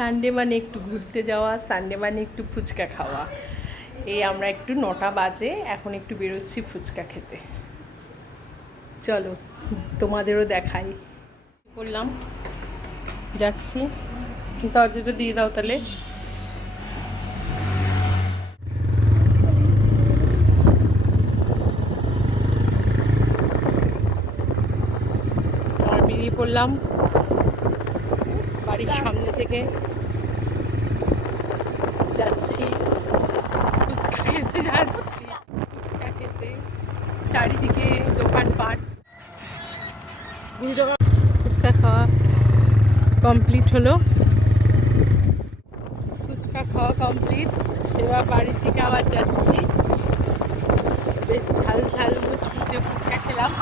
Sunday মানে একটু ঘুরতে যাওয়া, সানডে মানে একটু ফুচকা খাওয়া। এই আমরা একটু 9টা বাজে, এখন একটু বেরোচ্ছি ফুচকা খেতে। চলো তোমাদেরও দেখাই। বললাম যাচ্ছি, দরজাটা দিয়ে দাও তাহলে। আর বেরিয়ে পড়লাম বাড়ির সামনে থেকে, যাচ্ছি ফুচকা খেতে, যাচ্ছি ফুচকা খেতে। চারিদিকে দোকানপাট। ফুচকা খাওয়া কমপ্লিট হলো, ফুচকা খাওয়া কমপ্লিট। সেবার বাড়ির দিকে আবার যাচ্ছি। বেশ ঝাল ঝাল মুচমুচে ফুচকা খেলাম।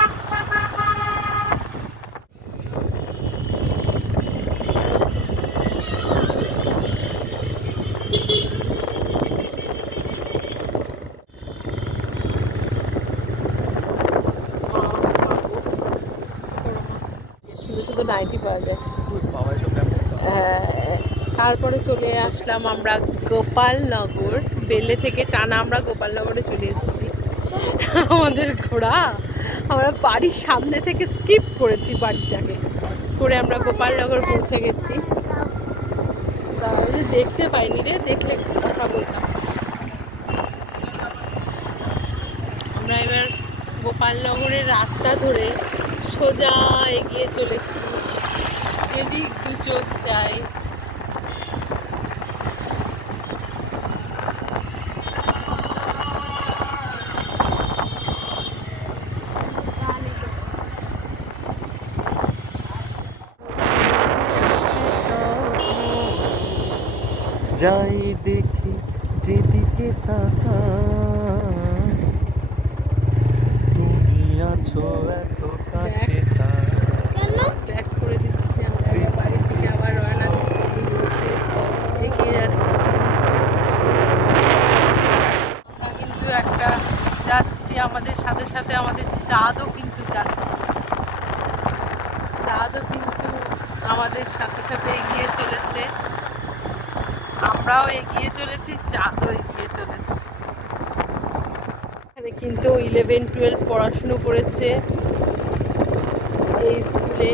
শুধু শুধু নাইটি পাওয়া যায়। তারপরে চলে আসলাম আমরা গোপালনগর। বেলে থেকে টানা আমরা গোপালনগরে চলে এসেছি। আমাদের ঘোড়া, আমরা বাড়ির সামনে থেকে স্কিপ করেছি, বাড়িটাকে করে আমরা গোপালনগর পৌঁছে গেছি। তাহলে দেখতে পাইনি রে, দেখলে কথা বলতাম। আমরা এবার গোপালনগরের রাস্তা ধরে সোজা এগিয়ে চলেছি, যেদিক দু চোখ যায়। যাই দেখি যেদিকে তাকাই, তুমি আছো এত কাছে। ব্যাক করে দিচ্ছি, আমরা বাড়ির দিকে আবার রওনা দিচ্ছি, এগিয়ে যাচ্ছি। আমরা কিন্তু একটা যাচ্ছি, আমাদের সাথে সাথে আমাদের চাঁদও কিন্তু যাচ্ছে। চাঁদও কিন্তু আমাদের সাথে সাথে এগিয়ে চলেছে, আমরাও এগিয়ে চলেছি, চাঁদও এগিয়ে চলেছে। এখানে কিন্তু 11-12 পড়াশুনো করেছে এই স্কুলে।